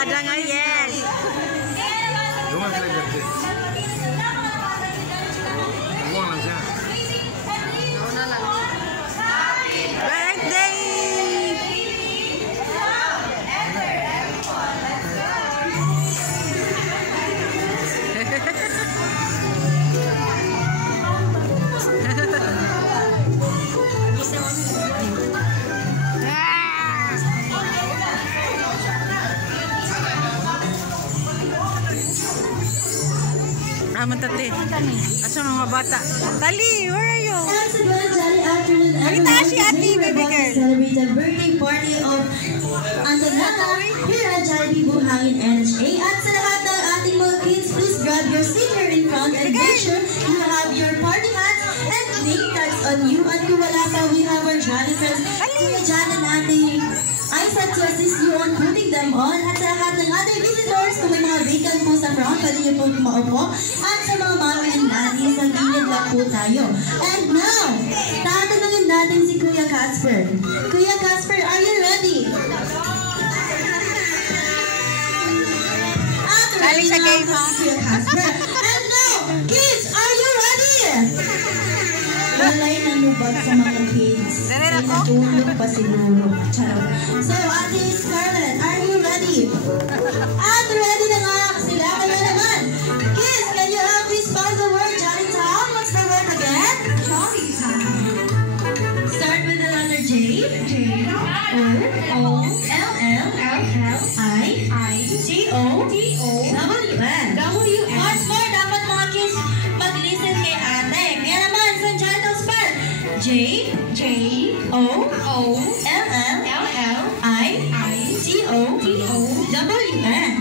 Barkada nga, yes. Lumang sila birthday. Buwang lang siya. Birthday! Tati. Asa mga bata? Tali, where are you? Nakita si Ate, baby girl. Celebrated birthday party of Antonella here at Jollibee Buhangin NHA. At sa lahat ng ating mga kids, please grab your seat here in front and make sure you have your party hats and name tags on you. At kung wala pa, we have our Johnny friends. Kuya John and Ate I said to assist you on putting them on. At sa lahat ng ating visitors, kung may mga vacant po sa front, pwede niyo po maupo. At sa mga mommy and daddy, sa gilid lang po tayo. And now, tatanungin natin si Kuya Casper. Kuya Casper, are you ready? Dali sa game, ha? Kuya Casper. And now, kids, are you ready? Walay nanubag sa mga kids. Ay natulog pa siguro. Charot. So, Ate Scarlett, are you ready? At ready na nga sila. Kaya naman, kids, can you help me spell the word Jolly Town? What's the word again? Jolly Town. Start with the letter J. J-O-O-L-L-I-T-O-W-N. Once more, dapat mga kids mag-listen kay ate. Kaya naman, sa Jolly spell. J-O-O-L-L-I-T-O-W-N.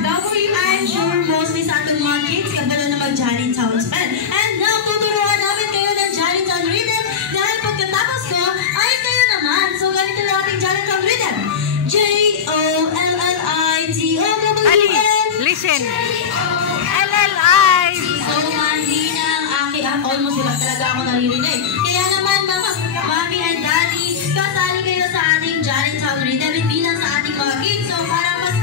I'm sure mostly sa ating mga kids kabalo na mag-Jolly Town spell. And now, tuturuan namin kayo ng Jolly Town rhythm dahil pagkatapos ko ay kayo naman. So, ganito lang ating Jolly Town rhythm. J-O-L-L-I-T-O-W-N. Listen. L-L-I. So, hindi na ang aking, almost sila talaga ako naririnig. Kaya naman, mga mommy and daddy, kasali kayo sa ating Jolly Town rhythm, hindi lang sa ating mga kids. So, para mas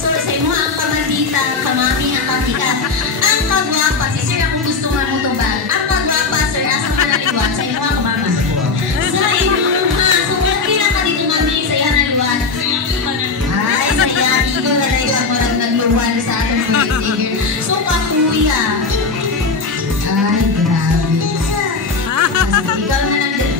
so, sa imo ang pamandita, kamami ang katika. Ang kagwapa, si sir ang gusto nga mo to ba? Ang kagwapa, sir, asang panaliwat sa imo ang kamama. Sa imo, so okay lang ka dito mami sa iya naliwat. Ay, sa iya, ito na rin ang marang nagluwan sa atong community. So, kakuya. Ay, grabe. Ikaw na lang din.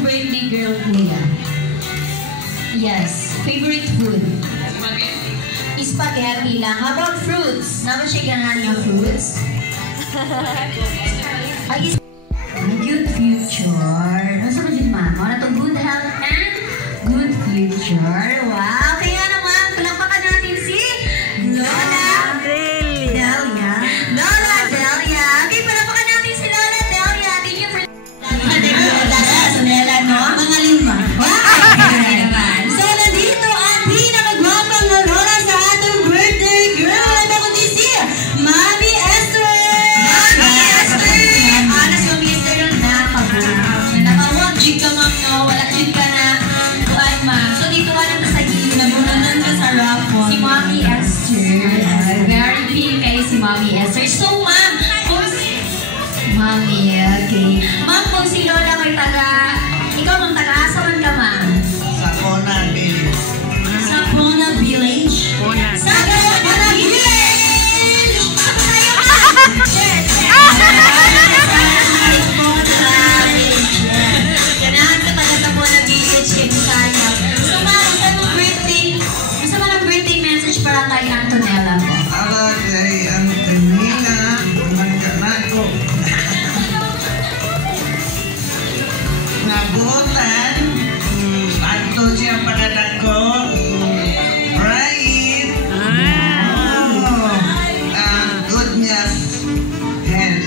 Birthday girl, kuya. Yes, favorite food. Spaghetti lang. How about fruits? Naman siya ganahan nga fruits? Good future. Nasa ba din ma'am? Ano itong good health and good future? Wow! Kaya naman, palakpakan natin si Lola Delia. Lola Delia. Okay, palakpakan natin si Lola Delia. Thank you for... no? Mga lima. So, nandito ang pinakagwapang na Lola sa atong birthday girl. Ano ko din si Mami Esther. Mami Esther. Alas Mami Esther yung nakawag. Jig ka ma'am, no? Wala jig ka na. Tuan ma'am. So, dito ka lang sa gilid. Nabunanan ka sa raffle. Si Mami Esther. Very pink kayo si Mami Esther. So, ma'am, Mami, okay. Ma'am, kung si Lola may ikaw mong taga-asa man ka, ma'am? Sa Kona Village. Sa Kona Village? Sa Kona Village! Ako sa'yo, ma'am! Ganahan ka taga sa Kona Village, kay Kusaya. So, ma'am, isa man ang birthday message para kay Antonella po? Ala kay Antonella, magkanak ko. Nabutan, ato siya padadag ko, bright, goodness, health.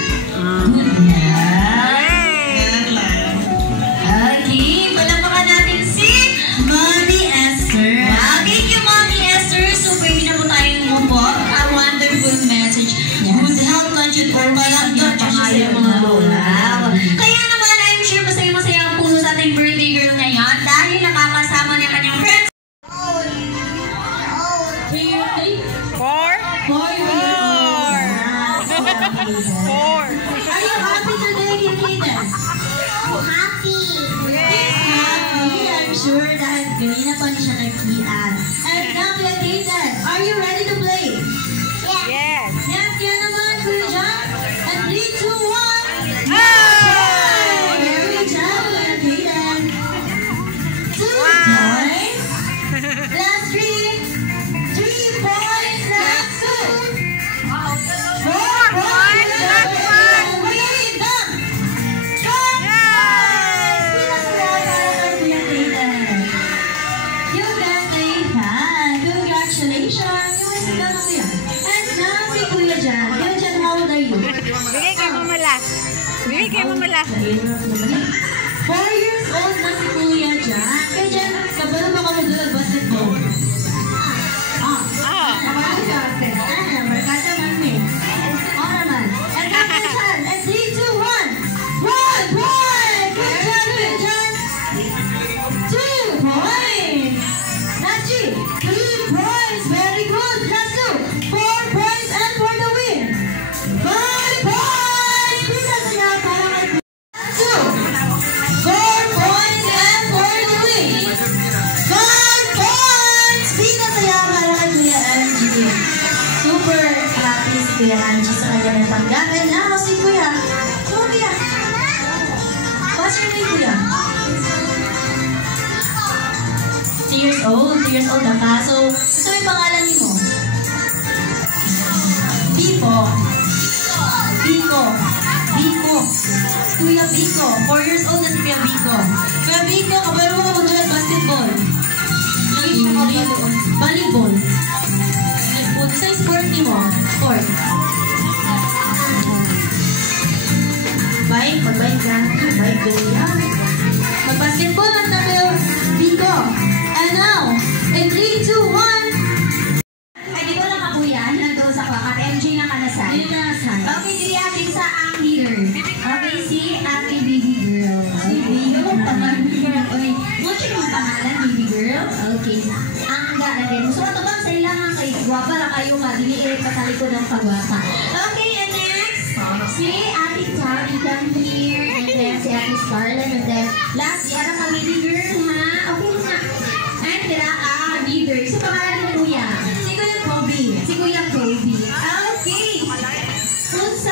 Okay, palakpakan natin si Mommy Esther. Wow, thank you, Mommy Esther. So, pwede na po tayong umupo. A wonderful message. Good health, luncheon, or walang pangalan mga lola. Kaya naman, I'm sure masaya-masaya ang puso sa ating birthday girl ngayon dahil nakakasama niya kanyang friends. Four. Are you happy today, Kikita? Happy! Yes, happy! I'm sure dahil ganina pa siya nagkian. And now, Kikita, are you ready to play? Yes. Yes, yan naman, Kuya John. And 3, 2, 1. Hey! Good job, Kikita. 2 points. Last 3. 3 points. Last 2. 4 points. Last 1. Wait, done. You got a hand. Congratulations. And now, si Kuya Jan. Kuya Jan, how old are you? Bigay kay Mamala. Bigay kay Mamala. 4 years old na si Kuya Jan. Kuya Jan, kabalo ba ka mag-basketball? Kabalo ka, ate. Barkada man, me. Oo naman. And now, Kuya Jan. And 3, 2, 1. 1 point! Kuya Jan, Kuya Jan. 2 points. Last 3 points. Very good. Last 2. 4 points and for the win. 5 points. Bisa saya para kay 2. 4 points and for the win. 5 points. Bisa saya para kay Kuya Angie. Super happy si Kuya Angie sa kanya ng tanggap. And now si Kuya. Oh, Kuya. What's your name, Kuya? 2 years old. 2 years old na ka. So, gusto mo yung pangalan mo? Biko. Biko. Biko. Kuya Biko. 4 years old na si Kuya Biko. Kuya Biko, kabalo mo ka mag-dulat basketball. Lagi siya kabalo. Volleyball. Buti sa sport ni mo. Sport. Bike. Mag-bike ka. Bike doon yan. Mag-basketball lang sa Kuya Biko. And now, in 3, 2, 1. Ay, di ko lang kakuya. Nandun sa kwa. At MJ na kanasay. Okay, dili atin sa ang leader. Okay, si Ate Baby Girl. Si Baby Girl. Okay. Mucho yung pangalan, Baby Girl. Okay. Ang gana din. So, ito bang sa ilangan kay guwapa na kayo madili patalikod ng pagwapa. Okay, and next, si Ate Tabby come here. And then si Ate Scarlett. And then last, si Ate Baby Girl, ha? Okay na. And tira, leader. So, pangalan ni Kuya. Si Kuya Kobe. Si Kuya Kobe. Okay.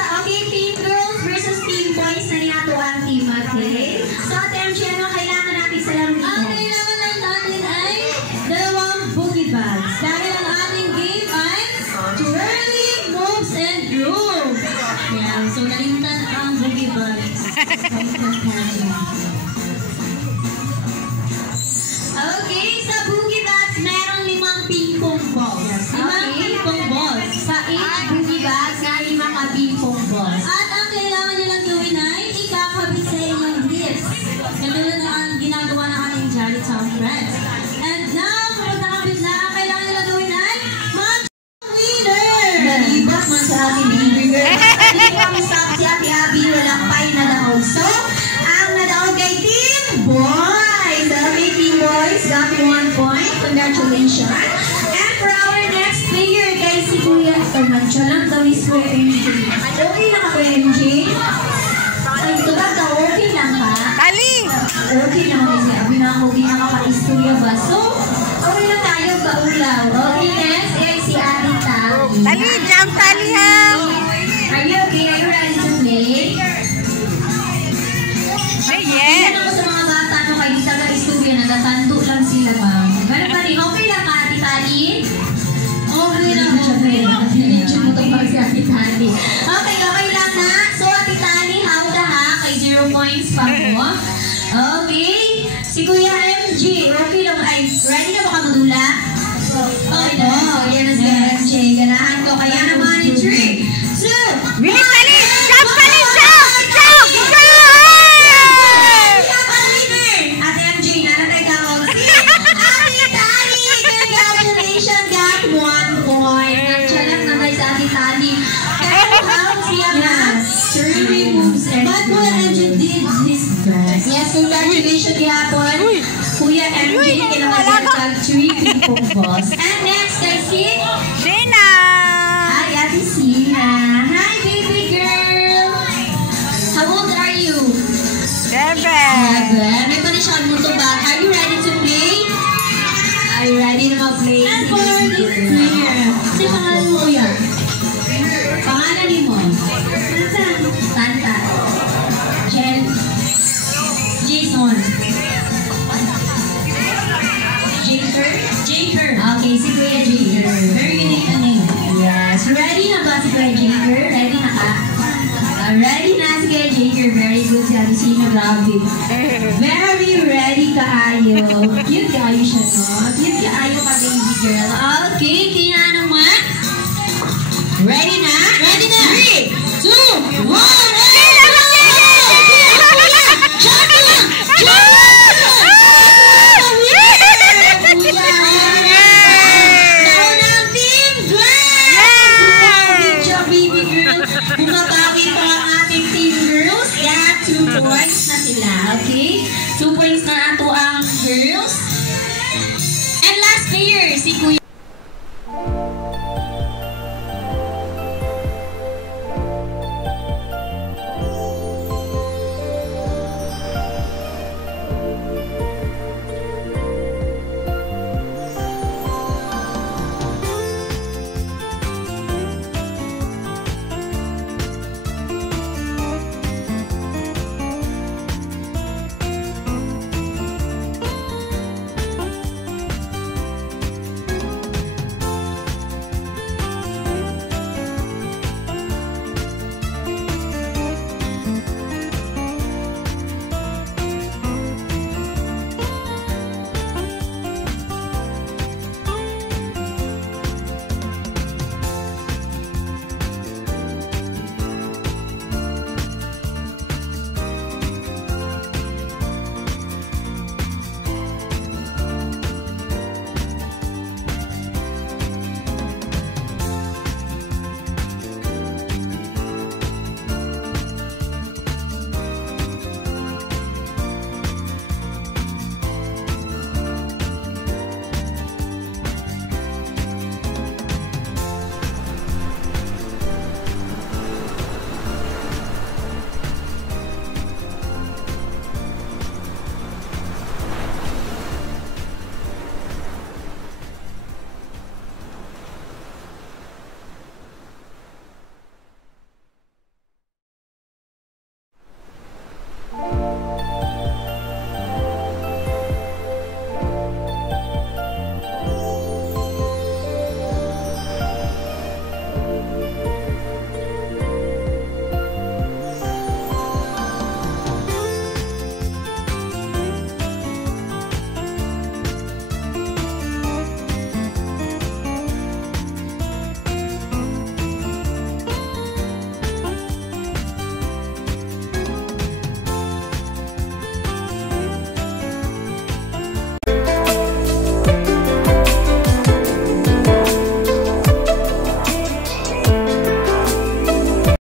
Okay, team girls versus team boys na niyato ang team, okay? So, Ate MJ, ano kailangan natin sa laro dito? Ang kailangan lang natin ay 2 boogie bags. Dahil ang ating game ay twirling moves and grooves. Yan. Party Town Friends. And now, kapag nakapit na, ang kailangan nila gawin ay mag-winner! Nalibat mo sa ating baby girl. Hindi ko ang stop si Ate Abby, walang pay na daog. So, ang nadaog kay Team Boys. Okay, Team Boys, got 1 point. Congratulations. And for our next player, kay si Kuya, tansya lang daw is Kuya MJ. Okay lang ka, Kuya MJ? Ay, ito ba daw? Okay lang ka? Tali! Okay lang kasi abi na ako ginakapa-istorya ba? So, okay lang tayo ba ulaw? Okay, next ay si Ate Tali. Tali! Jump tali ha! Are you okay? Are you ready to play? Say yes! Tingnan ako sa mga bata no kayo sa istorya, natatando lang sila ba? Pero pa rin, okay lang ka, Ate Tali? Okay lang mo. Medyo mo itong pag si Ate Tali. Okay, okay lang na. So, Ate Tali, how the ha? Kay 0 points pa mo. Okay. Si Kuya MJ, okay lang. Ay, ready na ba ka madula? Okay na. Oh, yan na si Kuya MJ. Ganahan ko. Kaya naman ni 3, 2, Bilis tali! Jump tali! Jump! Jump! Jump! Ate MJ, nanatay ka mo. Si Ate Tali! Congratulations! Got 1 point. Nandiyan lang naman sa Ate Tali. Pero how siya na? Survey moves and but Kuya MJ did his best. Yes, congratulations yapon. Kuya MJ, kailangan ka 3 people boss. And next, guys, si Sina! Hi, Ate Sina. Hi, baby girl. How old are you? 7! 7. May panisyon mo to back. Are you ready to play? Are you ready to play? And for this player, kasi pangalan mo kuya? Pangalan ni mo? Santa. Jen. Jason. Jaker? Jaker. Okay, si Kuya Jaker. Very unique na name. Yes. Ready na ba si Kuya Jaker? Ready na ka? Ready na si Kuya Jaker. Very good si Ate Sina. Grabe. Very ready ka ayo. Cute ka ayo siya, no? Cute ka ayo ka, baby girl. Okay, kaya naman. Ready na? Ready na? 3, 2, 1, bumabawi pa ang ating team girls. Yan, 2 points na sila. Okay? 2 points na ato ang girls.